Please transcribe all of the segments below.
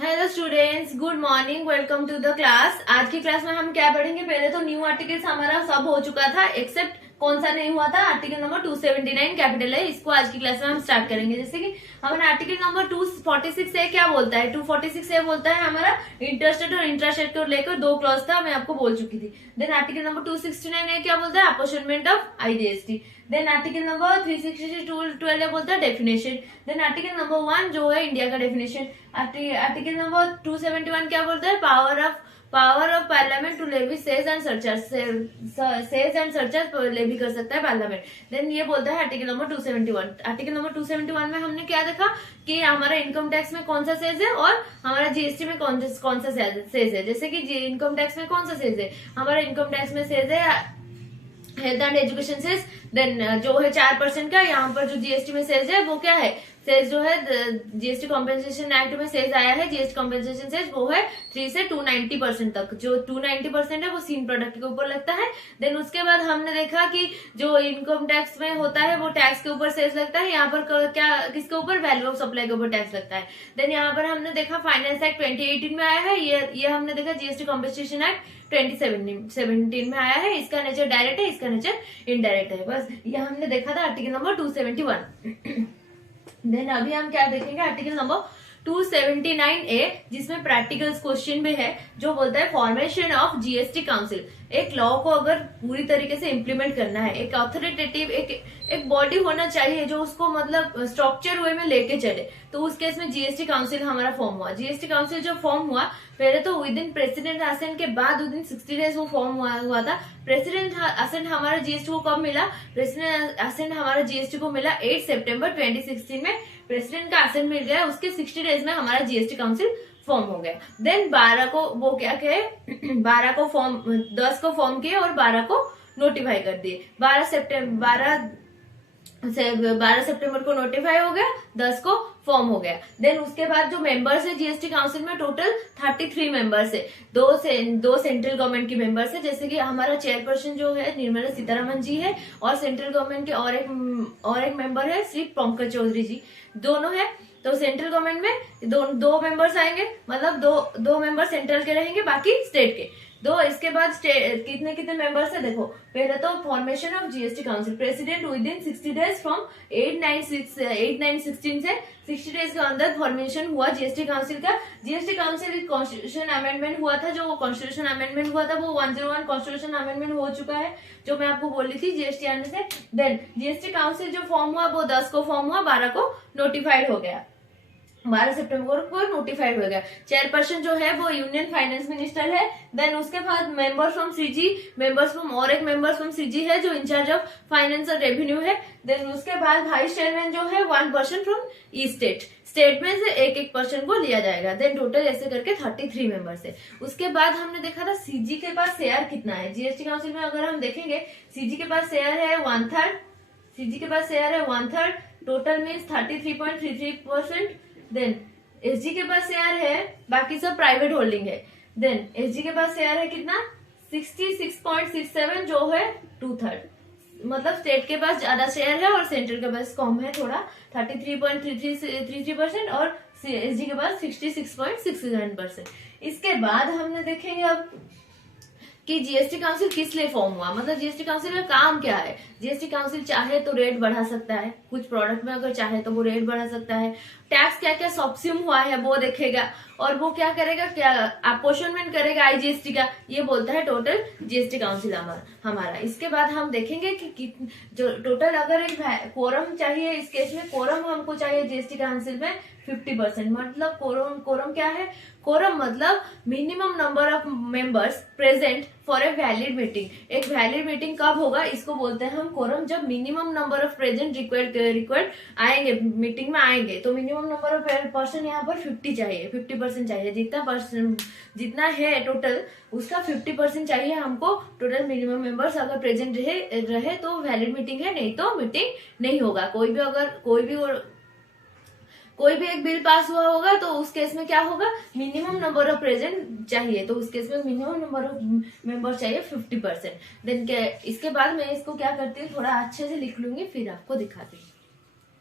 Hello students, good morning, welcome to the class. आज की class में हम क्या पढ़ेंगे? पहले तो न्यू आर्टिकल्स हमारा सब हो चुका था, एक्सेप्ट कौन सा नहीं हुआ था? आर्टिकल नंबर 279 कैपिटल है। इसको आज की क्लास में हम स्टार्ट करेंगे। जैसे कि हमारा आर्टिकल नंबर 246 है, क्या बोलता है? 246 है बोलता है हमारा इंटरेस्टेड और इंट्रास्टेड को लेकर दो क्लॉज था, मैं आपको बोल चुकी थी। देन आर्टिकल नंबर 269 है, क्या बोलता है? Apportionment of IGST. Then article number 362 बोलता है डेफिनेशन। देन आर्टिकल नंबर 1 जो है इंडिया का डेफिनेशन। आर्टिकल नंबर 271 क्या बोलता है? Power of parliament to levy cess and surcharge levy कर सकता है पार्लियामेंट। देन ये बोलता है आर्टिकल नंबर 271। आर्टिकल नंबर 271 में हमने क्या देखा कि हमारा इनकम टैक्स में कौन सा सेज है और हमारा जीएसटी में कौन सा सेज है। जैसे कि इनकम टैक्स में कौन सा सेज है? हमारा इनकम टैक्स में सेज है health and education cess. Then जो है 4% का। यहाँ पर जो जीएसटी में सेज है वो क्या है? सेज जो है जीएसटी कॉम्पेंसेशन एक्ट में सेज आया है, जीएसटी कॉम्पेंसेशन सेज वो है 3 से 290% तक। जो 290% है वो सीन प्रोडक्ट के ऊपर लगता है। देन उसके बाद हमने देखा कि जो इनकम टैक्स में होता है वो टैक्स के ऊपर सेज लगता है। यहाँ पर क्या किसके ऊपर? वैल्यू ऑफ सप्लाई के ऊपर टैक्स लगता है। देन यहाँ पर हमने देखा फाइनेंस एक्ट 2018 में आया है। ये हमने देखा जीएसटी कॉम्पेंसेशन एक्ट 2017 में आया है। इसका नेचर डायरेक्ट है, इसका नेचर इनडायरेक्ट है। बस ये हमने देखा था आर्टिकल नंबर 271। देन अभी हम क्या देखेंगे? आर्टिकल नंबर 279A, जिसमें प्रैक्टिकल क्वेश्चन भी है, जो बोलता है फॉर्मेशन ऑफ जीएसटी काउंसिल। एक लॉ को अगर पूरी तरीके से इम्प्लीमेंट करना है, एक ऑथोरिटेटिव एक बॉडी होना चाहिए जो उसको मतलब स्ट्रक्चर वे में लेके चले। तो उस केस में जीएसटी काउंसिल हमारा फॉर्म हुआ। जीएसटी काउंसिल जो फॉर्म हुआ, पहले तो विद इन प्रेसिडेंट असेंट के बाद विद इन 60 डेज वो फॉर्म हुआ था। प्रेसिडेंट असेंट हमारा जीएसटी को कब मिला? प्रेसिडेंट असेंट हमारा जीएसटी को मिला 8 सितंबर 2016 में। प्रेसिडेंट का असेंट मिल गया, उसके 60 डेज में हमारा जीएसटी काउंसिल फॉर्म हो गया। देन 12 को वो क्या कहे 12 को फॉर्म 10 को फॉर्म किए और 12 को नोटिफाई कर दिए। 12 सितंबर को नोटिफाई हो गया, 10 को फॉर्म हो गया। देन उसके बाद जो मेंबर्स है जीएसटी काउंसिल में, टोटल 33 मेंबर्स है। दो सेंट्रल गवर्नमेंट की मेंबर्स है, जैसे कि हमारा चेयरपर्सन जो है निर्मला सीतारमन जी है, और सेंट्रल गवर्नमेंट के और एक मेंबर है श्री पंकज चौधरी जी, दोनों है। तो सेंट्रल गवर्नमेंट में दो मेंबर्स आएंगे, मतलब दो मेंबर सेंट्रल के रहेंगे, बाकी स्टेट के दो। इसके बाद कितने मेंबर्स है देखो। पहले तो formation of GST council, president with in 60 days from 8/9/16 से 60 डेज के अंदर फॉर्मेशन हुआ जीएसटी काउंसिल का। जीएसटी काउंसिल कॉन्स्टिट्यूशन अमेंडमेंट हुआ था, जो कॉन्स्टिट्यूशन अमेंडमेंट हुआ था वो 101 कॉन्स्टिट्यूशन अमेंडमेंट हो चुका है, जो मैं आपको बोली थी जीएसटी आने से। देन जीएसटी काउंसिल जो फॉर्म हुआ वो 10 को फॉर्म हुआ, 12 को नोटिफाइड हो गया, 12 सितंबर को नोटिफाइड हो गया। चेयरपर्सन जो है वो यूनियन फाइनेंस मिनिस्टर है। देन उसके बाद members from CG, members from और एक मेंबर्स फ्रॉम सीजी है जो इंचार्ज ऑफ फाइनेंस और रेवेन्यू है। देन उसके बाद वाइस चेयरमैन जो है 1 पर्सन फ्रॉम ई स्टेट में से एक पर्सन को लिया जाएगा। देन टोटल ऐसे करके 33 मेंबर्स है। उसके बाद हमने देखा था सीजी के पास शेयर कितना है जीएसटी काउंसिल में। अगर हम देखेंगे सीजी के पास शेयर है 1/3, सीजी के पास शेयर है 1/3, टोटल मीन्स 33.33%। देन एसजी के पास शेयर है, बाकी सब प्राइवेट होल्डिंग है। देन एसजी के पास शेयर है कितना? 66.67, जो है 2/3। मतलब स्टेट के पास ज्यादा शेयर है और सेंट्रल के पास कम है थोड़ा, 33.33% और एसजी के पास 66.67%। इसके बाद हमने देखेंगे अब कि जीएसटी काउंसिल किस लिए फॉर्म हुआ, मतलब जीएसटी काउंसिल का काम क्या है। जीएसटी काउंसिल चाहे तो रेट बढ़ा सकता है, कुछ प्रोडक्ट में अगर चाहे तो वो रेट बढ़ा सकता है। टैक्स क्या क्या सब्स्यूम हुआ है वो देखेगा, और वो क्या करेगा, क्या अपॉर्चुनमेंट करेगा आईजीएसटी का, ये बोलता है टोटल जीएसटी काउंसिल हमारा। इसके बाद हम देखेंगे कि जो टोटल अगर एक कोरम चाहिए, इस केस में कोरम हमको चाहिए जीएसटी काउंसिल में 50%। मतलब कोरम क्या है? कोरम मतलब minimum number of members present for a valid meeting. एक वैलिड मीटिंग कब होगा, इसको बोलते हैं हम कोरम, जब minimum number of present required आएंगे, मीटिंग में आएंगे, तो मिनिमम नंबर ऑफ पर्सन यहाँ पर 50% चाहिए। जितना है टोटल उसका 50% चाहिए हमको टोटल मिनिमम मेंबर्स अगर प्रेजेंट रहे तो वैलिड मीटिंग है, नहीं तो मीटिंग नहीं होगा। कोई भी एक बिल पास हुआ होगा तो उस केस में क्या होगा, मिनिमम नंबर ऑफ प्रेजेंट चाहिए, तो उस केस में मिनिमम नंबर ऑफ मेंबर चाहिए 50%। देन इसके बाद मैं इसको क्या करती हूँ, थोड़ा अच्छे से लिख लूंगी, फिर आपको दिखाती हूँ।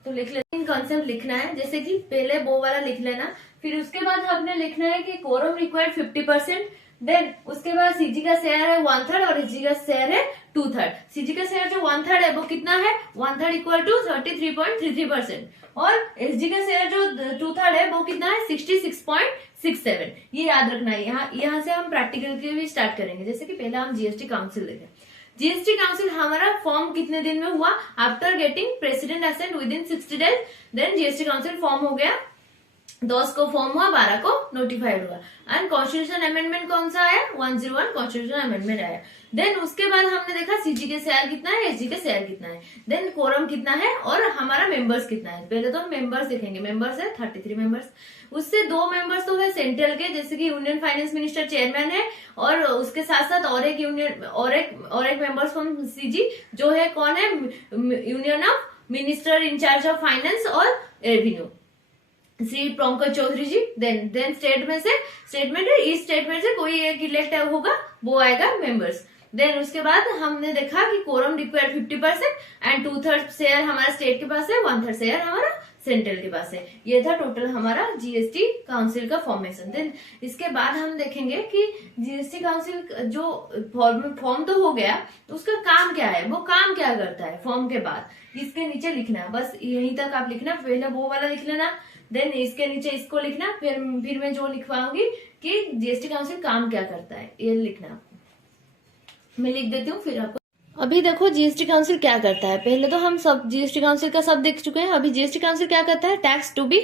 तो लिख लेते हैं कंसेप्ट लिखना है। जैसे कि पहले वो वाला लिख लेना, फिर उसके बाद हमने लिखना है कि कोरम रिक्वायर्ड 50%, देन उसके बाद सीजी का शेयर है 1/3 और एसजी का शेयर है 2/3। सीजी का शेयर जो 1/3 है वो कितना है, 1/3 इक्वल टू 33.33%, और एसजी का शेयर जो 2/3 है वो कितना है 66.67। ये याद रखना है। यहाँ से हम प्रैक्टिकल के भी स्टार्ट करेंगे। जैसे कि पहले हम जीएसटी काउंसिल देखें। जीएसटी काउंसिल हमारा फॉर्म कितने दिन में हुआ, after getting president assent within 60 days, then GST council form हो गया। 10 को फॉर्म हुआ, 12 को नोटिफाइड हुआ। एंड कॉन्स्टिट्यूशन अमेंडमेंट कौन सा आया, 101 कॉन्स्टिट्यूशन अमेंडमेंट आया। देन उसके बाद हमने देखा सीजी के शेयर कितना है, एसजी के शेयर कितना है, देन कोरम कितना है और हमारा मेंबर्स कितना है। पहले तो हम मेंबर्स देखेंगे। मेंबर्स है 33 मेंबर्स। उससे 2 मेंबर्स तो है सेंट्रल के, जैसे कि यूनियन फाइनेंस मिनिस्टर चेयरमैन है, और उसके साथ साथ और एक यूनियन और एक मेंबर्स फ्रॉम सीजी जो है कौन है, union of minister incharge of finance और revenue, Shri Pankaj Chaudhary ji. Then state में ईस्ट स्टेट में से कोई एक इलेक्ट होगा, वो आएगा मेंबर्स। देन उसके बाद हमने देखा कि कोरम रिक्वायर्ड 50% एंड 2/3 शेयर हमारा स्टेट के पास है, 1/3 शेयर हमारा सेंट्रल के पास है। ये था टोटल हमारा जीएसटी काउंसिल का फॉर्मेशन। देन इसके बाद हम देखेंगे कि जीएसटी काउंसिल जो फॉर्म तो हो गया, तो उसका काम क्या है, वो काम क्या करता है फॉर्म के बाद। इसके नीचे लिखना है, बस यहीं तक आप लिखना। पहले वो वाला लिख लेना, देन इसके नीचे इसको लिखना, फिर मैं जो लिखवाऊंगी कि जीएसटी काउंसिल काम क्या करता है, ये लिखना आपको। मैं लिख देती हूँ फिर आपको। अभी देखो जीएसटी काउंसिल क्या करता है। पहले तो हम सब जीएसटी काउंसिल का सब देख चुके हैं। अभी जीएसटी काउंसिल क्या करता है, टैक्स टू बी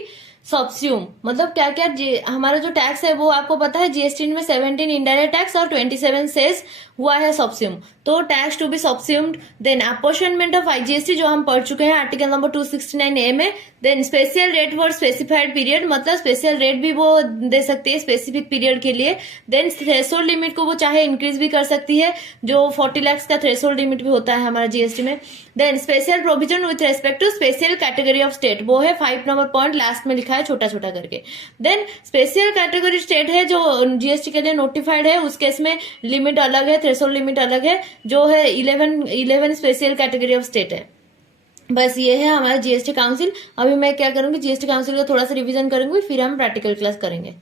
सब्स्यूम, मतलब क्या क्या हमारा जो टैक्स है वो आपको पता है जीएसटी में 17 इनडायरेक्ट टैक्स और 27 सेस हुआ है सब्स्यूम, तो tax to be subsumed. Then apportionment of IGST जो हम पढ़ चुके हैं आर्टिकल नंबर 269A में। Then special rate for specified period, मतलब स्पेशल रेट भी वो दे सकती है स्पेसिफिक पीरियड के लिए। देन थ्रेशोल्ड लिमिट को वो चाहे इंक्रीज भी कर सकती है, जो 40 लाख का थ्रेशोल्ड लिमिट भी होता है हमारा जीएसटी में। Then special provision with respect to special category of state, वो है 5 नंबर पॉइंट लास्ट में लिखा है छोटा छोटा करके। देन स्पेशल कैटेगरी स्टेट है जो जीएसटी के लिए नोटिफाइड है, उस केस में लिमिट अलग है, थ्रेशोल्ड लिमिट अलग है, जो है 11 स्पेशल कैटेगरी ऑफ स्टेट है। बस ये है हमारा जीएसटी काउंसिल। अभी मैं क्या करूंगी, जीएसटी काउंसिल का थोड़ा सा रिवीजन करूंगी, फिर हम प्रैक्टिकल क्लास करेंगे।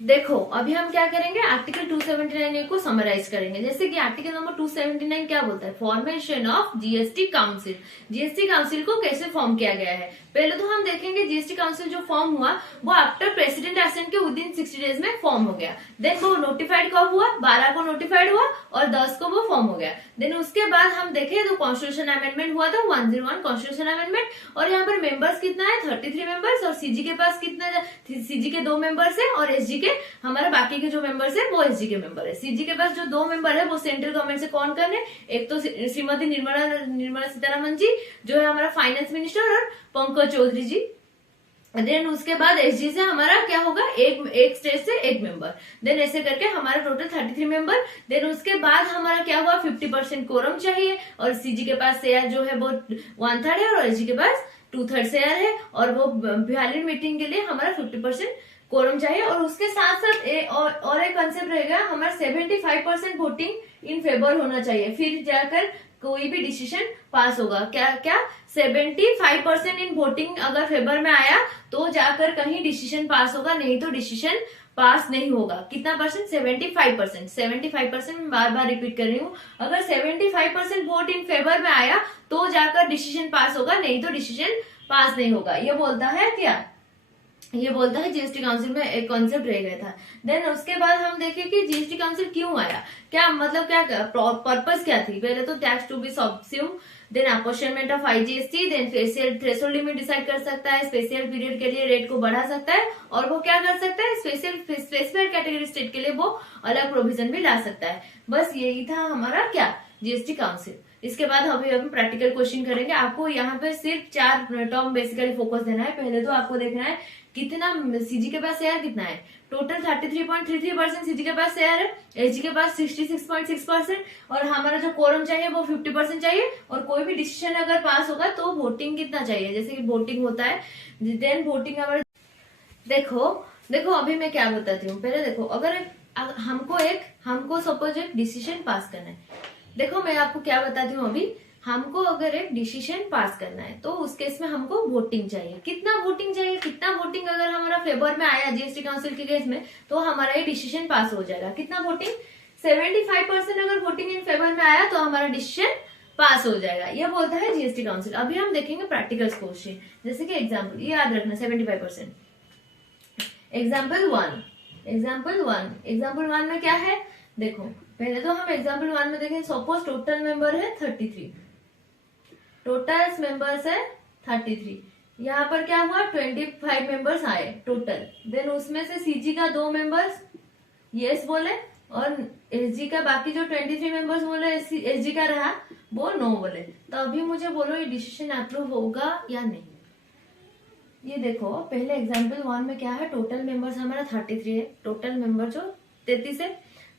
देखो अभी हम क्या करेंगे, आर्टिकल 279A को समराइज करेंगे। जैसे कि आर्टिकल नंबर 279 क्या बोलता है, formation of GST council. GST council को कैसे फॉर्म किया गया है, पहले तो हम देखेंगे जीएसटी काउंसिल जो फॉर्म हुआ वो आफ्टर प्रेसिडेंट असेंट के विद इन 60 डेज में फॉर्म हो गया। देन वो नोटिफाइड कब हुआ, 12 को नोटिफाइड हुआ और 10 को वो फॉर्म हो गया। देन उसके बाद हम देखें तो कॉन्स्टिट्यूशन अमेंडमेंट हुआ था, 101 कॉन्स्टिट्यूशन अमेंडमेंट, और यहाँ पर मेंबर्स कितना है 33 मेंबर्स, और सीजी के पास कितना है, सीजी के 2 मेंबर्स है, और एसजी के हमारे बाकी के जो मेंबर्स है वो एसजी के मेंबर है। सीजी के पास जो 2 मेंबर है वो सेंट्रल गवर्नमेंट से कौन है, एक तो श्रीमती निर्मला सीतारमन जी जो है हमारा फाइनेंस मिनिस्टर, और पंकज चौधरी जी। देन उसके बाद एसजी से हमारा क्या होगा, एक स्टेट से एक मेंबर। देन ऐसे करके हमारा टोटल 33 मेंबर। देन उसके बाद हमारा क्या हुआ, 50% कोरम चाहिए, और सीजी के पास शेयर जो है वो 1/3 है, और एसजी के पास 2/3 शेयर है, और वो वैलिड मीटिंग के लिए हमारा 50% कोरम चाहिए। और उसके साथ साथ और एक कंसेप्ट रहेगा, हमारा 75% वोटिंग इन फेवर होना चाहिए, फिर जाकर कोई भी डिसीजन पास होगा। क्या 75% इन वोटिंग अगर फेवर में आया तो जाकर कहीं डिसीजन पास होगा, नहीं तो डिसीजन पास नहीं होगा। कितना परसेंट, 75%। 75% मैं बार बार रिपीट कर रही हूँ, अगर 75% वोट इन फेवर में आया तो जाकर डिसीजन पास होगा, नहीं तो डिसीजन पास नहीं होगा। ये बोलता है क्या, ये बोलता है जीएसटी काउंसिल में एक कॉन्सेप्ट रह गया था। देन उसके बाद हम देखें कि जीएसटी काउंसिल क्यों आया, क्या मतलब क्या पर्पस क्या थी। पहले तो tax to be subsume, then apportionment of IGST, then threshold limit decide कर सकता है, स्पेशल पीरियड के लिए रेट को बढ़ा सकता है, और वो क्या कर सकता है, स्पेसिफाइड कैटेगरी स्टेट के लिए वो अलग प्रोविजन भी ला सकता है। बस यही था हमारा क्या, जीएसटी काउंसिल। इसके बाद अभी हम प्रैक्टिकल क्वेश्चन करेंगे। आपको यहाँ पे सिर्फ 4 टर्म बेसिकली फोकस देना है। पहले तो आपको देखना है कितना सीजी के पास शेयर कितना है, टोटल 33.33% सीजी के पास शेयर है, एसजी के पास 66.6%, और हमारा जो कोरम चाहिए वो 50% चाहिए, और कोई भी डिसीजन अगर पास होगा तो वोटिंग कितना चाहिए, जैसे कि वोटिंग होता है। देन वोटिंग हमारे देखो अभी मैं क्या बताती हूँ। पहले देखो, अगर हमको सपोज एक डिसीजन पास करना है। देखो मैं आपको क्या बताती हूँ अभी, हमको अगर एक डिसीजन पास करना है तो उस केस में हमको वोटिंग चाहिए। कितना वोटिंग चाहिए? कितना वोटिंग अगर हमारा फेवर में आया जीएसटी काउंसिल के केस में तो हमारा ये डिसीजन पास हो जाएगा। कितना वोटिंग? 75% अगर वोटिंग इन फेवर में आया तो हमारा डिसीजन पास हो जाएगा। यह बोलता है जीएसटी काउंसिल। अभी हम देखेंगे प्रैक्टिकल क्वेश्चन, जैसे कि एग्जाम्पल, ये याद रखना 75%। एग्जाम्पल वन में क्या है? देखो पहले तो हम एग्जाम्पल 1 में देखें। सपोज टोटल मेंबर है 33, टोटल मेंबर्स है 33। यहाँ पर क्या हुआ? 25 मेंबर्स आए टोटल। देन उसमें से सीजी का 2 मेंबर्स यस बोले और एसजी का बाकी जो 23 मेंबर्स बोले एसजी का रहा वो नो बोले। तो अभी मुझे बोलो ये डिसीजन अप्रूव होगा या नहीं। ये देखो पहले एग्जाम्पल 1 में क्या है? टोटल मेंबर्स हमारा 33 है, टोटल मेंबर जो 33 है।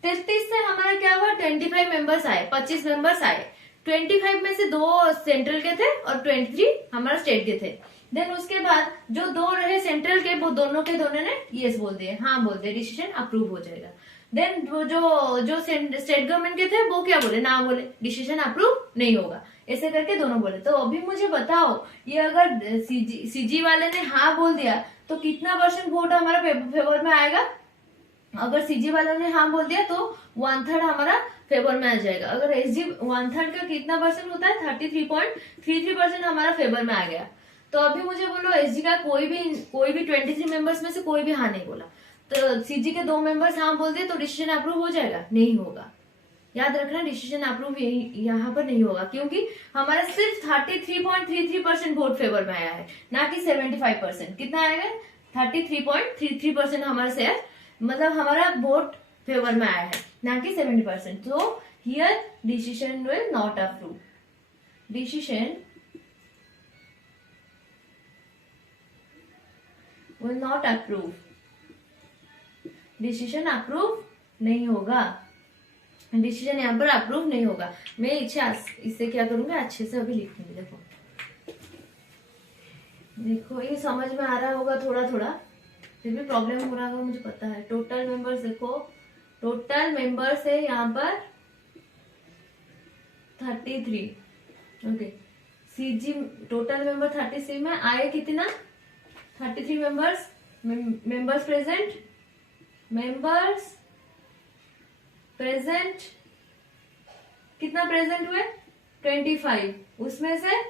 33 से हमारा क्या हुआ? 25 मेंबर्स आए, 25 मेंबर्स आए। 25 में से 2 सेंट्रल के थे और 23 हमारा स्टेट के थे। देन उसके बाद जो 2 रहे सेंट्रल के वो दोनों के दोनों ने यस बोल दिए, हाँ बोल दिए, डिसीजन अप्रूव हो जाएगा। देन जो स्टेट गवर्नमेंट के थे वो क्या बोले? ना बोले, डिसीजन अप्रूव नहीं होगा। ऐसे करके दोनों बोले। तो अभी मुझे बताओ ये अगर सीजी वाले ने हाँ बोल दिया तो कितना % वोट हमारा फेवर में आएगा? अगर सीजी वालों ने हाँ बोल दिया तो 1/3 हमारा फेवर में आ जाएगा। अगर एसजी 1/3 का कितना % होता है? 33.33% हमारा फेवर में आ गया। तो अभी मुझे बोलो एसजी का कोई भी 23 मेंबर्स में से कोई भी हाँ नहीं बोला, तो सीजी के 2 मेंबर्स हाँ बोल दिए तो डिसीजन अप्रूव हो जाएगा? नहीं होगा। याद रखना डिसीजन अप्रूव यहाँ पर नहीं होगा, क्योंकि हमारा सिर्फ 33.33% वोट फेवर में आया है, ना कि 75%। कितना आएगा? 33.33% हमारा शेयर, मतलब हमारा वोट फेवर में आया है, ना कि 70%। तो here decision will not approve. Decision will not approve, decision approve नहीं होगा, डिसीजन यहाँ पर अप्रूव नहीं होगा। मैं इससे क्या करूंगा? अच्छे से अभी लिखूंगी। देखो ये समझ में आ रहा होगा थोड़ा थोड़ा, फिर भी प्रॉब्लम हो रहा होगा मुझे पता है। टोटल मेंबर्स देखो, टोटल मेंबर्स है यहाँ पर 33। ओके, सीजी टोटल मेंबर 33 में आए कितना? 33 मेंबर्स। मेंबर्स प्रेजेंट कितना प्रेजेंट हुए? 25। उसमें से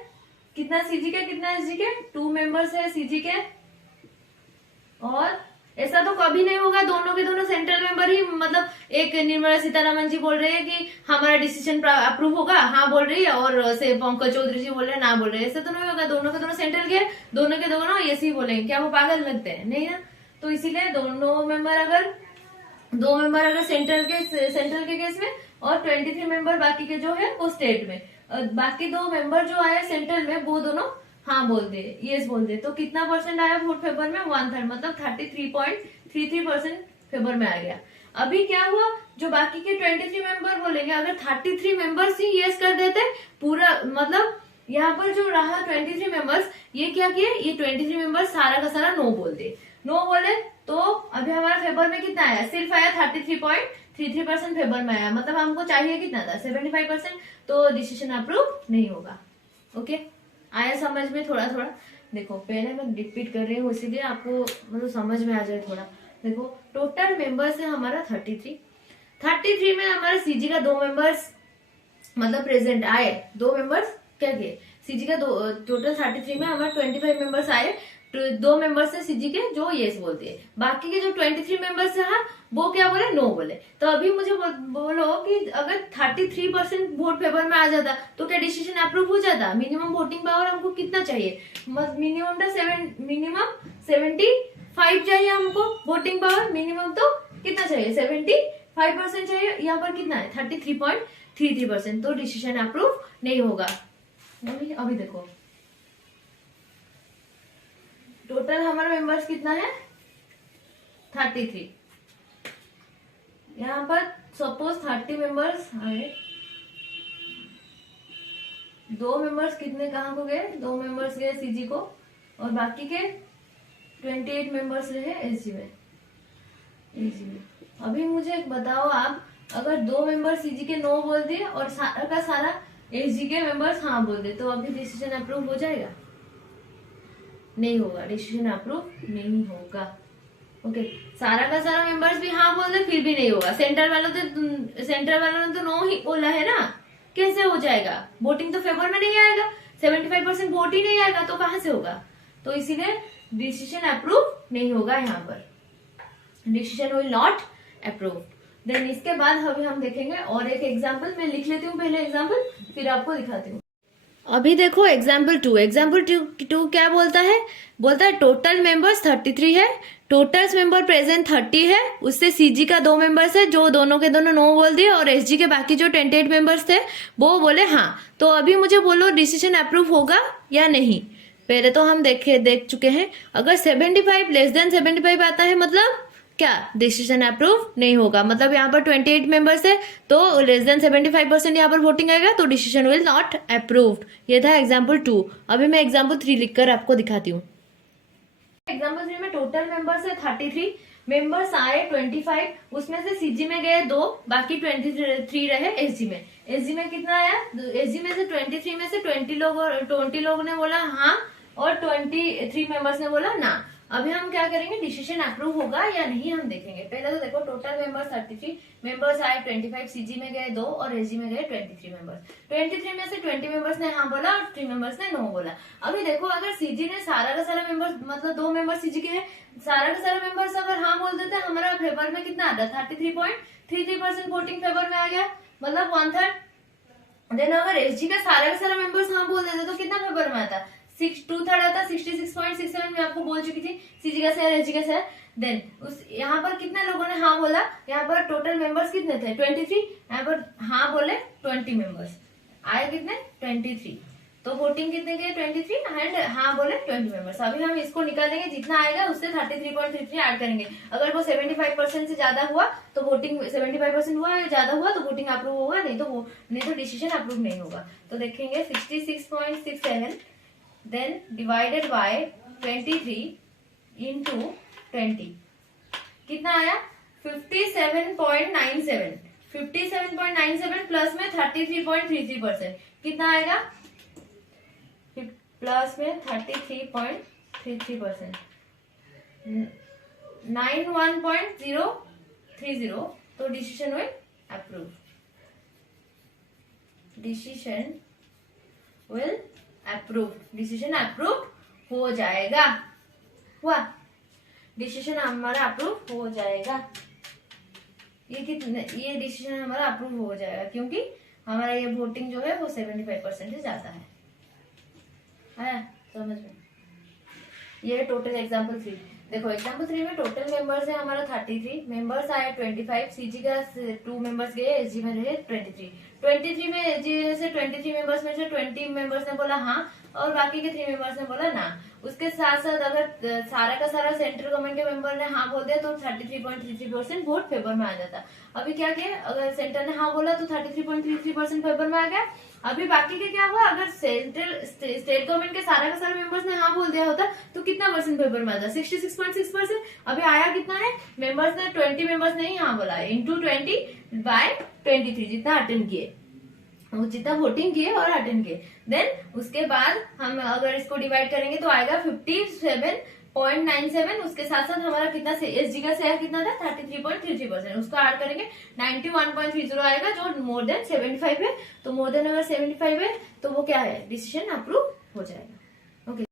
कितना सीजी के कितना एसजी के? 2 मेंबर्स है सीजी के। और ऐसा तो कभी नहीं होगा दोनों के दोनों सेंट्रल मेंबर ही, मतलब एक निर्मला सीतारमन जी बोल रहे हैं कि हमारा डिसीजन अप्रूव होगा, हाँ बोल रही है, और से पंकज चौधरी जी बोल रहे हैं ना बोल रहे हैं। ऐसा तो नहीं होगा, दोनों के दोनों सेंट्रल के, दोनों के दोनों ऐसे ही बोलेंगे। क्या वो पागल लगते हैं? नहीं ना। तो इसीलिए दो मेंबर अगर सेंट्रल के केस में और 23 मेंबर बाकी के जो है वो स्टेट में, बाकी 2 मेंबर जो आए सेंट्रल में वो दोनों हाँ बोल दे, यस बोल दे। तो कितना % आया वोट फेवर में? 1/3, मतलब 33.33% फेवर में आ गया। अभी क्या हुआ? जो बाकी के 23 मेंबर बोलेंगे, अगर 33 मेंबर्स ही यस कर देते पूरा, मतलब यहाँ पर जो रहा 23 मेंबर्स, ये क्या किए? ये 23 मेंबर्स सारा का सारा नो बोल दे। नो बोले तो अभी हमारा फेवर में कितना आया? सिर्फ आया 33.33% फेवर में आया, मतलब हमको चाहिए कितना था? 75%। तो डिसीजन अप्रूव नहीं होगा। ओके, आया समझ में थोड़ा थोड़ा? देखो पहले मैं रिपीट कर रही हूँ इसीलिए आपको मतलब समझ में आ जाए थोड़ा। देखो टोटल मेंबर्स है हमारा 33 में हमारा सीजी का 2 मेंबर्स मतलब प्रेजेंट आए, 2 मेंबर्स क्या किए? सीजी का टोटल 33 में हमारे 25 मेंबर्स आए, 2 मेंबर्स है सीजी के जो यस बोलते हैं, बाकी के जो 23 मेंबर्स है वो क्या बोले? नो बोले। तो अभी मुझे बोलो कि अगर 33% वोट फेवर में आ जाता तो क्या डिसीजन अप्रूव हो जाता? मिनिमम वोटिंग पावर हमको कितना चाहिए? मिनिमम 75 चाहिए हमको वोटिंग पावर। मिनिमम तो कितना चाहिए? 75% चाहिए। यहाँ पर कितना है? 33.33%। तो डिसीजन अप्रूव नहीं होगा। अभी देखो टोटल हमारा मेंबर्स कितना है? 33। यहाँ पर सपोज 30 मेंबर्स आए, 2 मेंबर्स कितने कहाँ को गए? 2 मेंबर्स गए सीजी को, और बाकी के 28 मेंबर्स रहे एसजी में। अभी मुझे बताओ आप, अगर 2 मेंबर सीजी के नो बोल दिए और सारा का सारा एसजी के मेंबर्स हाँ बोल दे तो अभी डिसीजन अप्रूव हो जाएगा? नहीं होगा, डिसीजन अप्रूव नहीं होगा। ओके, सारा का सारा मेंबर्स भी हाँ बोल दे फिर भी नहीं होगा। सेंटर वालों ने तो नो ही बोला है ना, कैसे हो जाएगा? वोटिंग तो फेवर में नहीं आएगा, 75% वोट ही नहीं आएगा तो कहां से होगा? तो इसीलिए डिसीजन अप्रूव नहीं होगा, यहाँ पर decision will not approve. Then इसके बाद अभी हम देखेंगे और एक एग्जाम्पल, मैं लिख लेती हूँ पहले एग्जाम्पल, फिर आपको दिखाती हूँ। अभी देखो एग्जाम्पल टू क्या बोलता है? बोलता है टोटल मेंबर्स 33 है, टोटल मेंबर प्रेजेंट 30 है, उससे सीजी का 2 मेंबर्स है जो दोनों के दोनों नो बोल दिए, और एसजी के बाकी जो 28 मेंबर्स थे वो बोले हाँ। तो अभी मुझे बोलो डिसीजन अप्रूव होगा या नहीं? पहले तो हम देख चुके हैं, अगर 75 लेस देन 75 आता है मतलब क्या? डिसीजन अप्रूव नहीं होगा। मतलब यहाँ पर 28 मेंबर्स है तो लेस देन 75% यहाँ पर वोटिंग आएगा तो डिसीजन विल नॉट अप्रूव्ड। ये था एग्जाम्पल 2। अभी मैं एग्जाम्पल 3 लिखकर आपको दिखाती हूँ। एग्जाम्पल 3 में टोटल मेंबर्स है 33, मेंबर्स आए 25, उसमें से सीजी में गए 2, बाकी 23 रहे एसजी में। एसजी में कितना आया? एसजी में से 23 में से 20 लोगों ने बोला हाँ और 23 मेंबर्स ने बोला ना। अभी हम क्या करेंगे? डिसीजन अप्रूव होगा या नहीं हम देखेंगे। पहले तो देखो टोटल मेंबर्स 33, मेंबर्स आए 25, सीजी में गए 2 और एसजी में गए 23 मेंबर्स। 23 में से 20 मेंबर्स ने हाँ बोला और 3 मेंबर्स ने नो बोला। अभी देखो अगर सीजी ने सारा का सारा मेंबर्स, मतलब 2 मेंबर्स सीजी के हैं, सारा का सारा मेंबर्स अगर हाँ बोल देते हमारा फेवर में कितना आता? 33.33% वोटिंग फेवर में आ गया, मतलब 1/3। देन अगर एसजी का सारा मेंबर्स हाँ बोल देते तो कितना फेवर में आता? 2/3 आता, 66.67 में आपको बोल चुकी थी सीजी का शेयर एसजी का शेयर। देन उस यहाँ पर कितने लोगों ने हाँ बोला? यहाँ पर टोटल मेंबर्स कितने थे? 23, यहाँ पर हाँ बोले 20 मेंबर्स, आए कितने? 23, तो वोटिंग कितने गए? 23 एंड हाँ बोले 20 मेंबर्स। अभी हम इसको निकालेंगे, जितना आएगा उससे 33.33 ऐड करेंगे। अगर वो 75% से ज्यादा हुआ तो वोटिंग 75% हुआ या ज्यादा हुआ तो वोटिंग अप्रूव होगा, नहीं तो डिसीजन अप्रूव नहीं होगा। तो देखेंगे 66.67 then divided by 23 into 20 कितना आया? 57.97। 57.97 प्लस में 33.33% कितना आएगा? प्लस में 33.33%, 91.030। तो decision will approve, decision will approve, decision approve हो जाएगा। हुआ, डिसीजन हमारा अप्रूव हो जाएगा। ये डिसीजन हमारा अप्रूव हो जाएगा क्योंकि हमारा ये वोटिंग जो है वो 75% से ज्यादा है। समझ में? ये टोटल एग्जाम्पल 3। देखो एग्जाम्पल 3 में टोटल मेंबर्स है हमारा 33, मेंबर्स आए 25, सीजी का 2 मेंबर्स गए, एसजी में रहे 23 में एसजी से 23 मेंबर्स में से 20 मेंबर्स ने बोला हाँ और बाकी के 3 मेंबर्स ने बोला ना। उसके साथ साथ अगर सारा का सारा सेंट्रल गवर्नमेंट के मेंबर ने हाँ बोल दिया तो 33.33% वोट फेवर में आ जाता। अभी क्या किया? अगर सेंटर ने हाँ बोला तो 33.33% फेवर में आ गया। अभी बाकी के क्या हुआ? अगर स्टेट गवर्नमेंट के सारा का सारा मेंबर्स ने हाँ बोल दिया होता तो कितना परसेंट फेवर में आता? 66.6%। अभी आया कितना है? मेंबर्स ने 20 मेंबर्स ने ही हाँ बोला, इंटू 20/23 जितना अटेंड किए, जितना वोटिंग किए और अटेंड किए। देन उसके बाद हम अगर इसको डिवाइड करेंगे तो आएगा 57.97। उसके साथ साथ हमारा कितना एसजी का शेयर कितना था? 33.33%। उसको ऐड करेंगे 91.30 आएगा जो मोर देन 75 है। तो मोर देन अगर 75 है तो वो क्या है? डिसीजन अप्रूव हो जाएगा। ओके।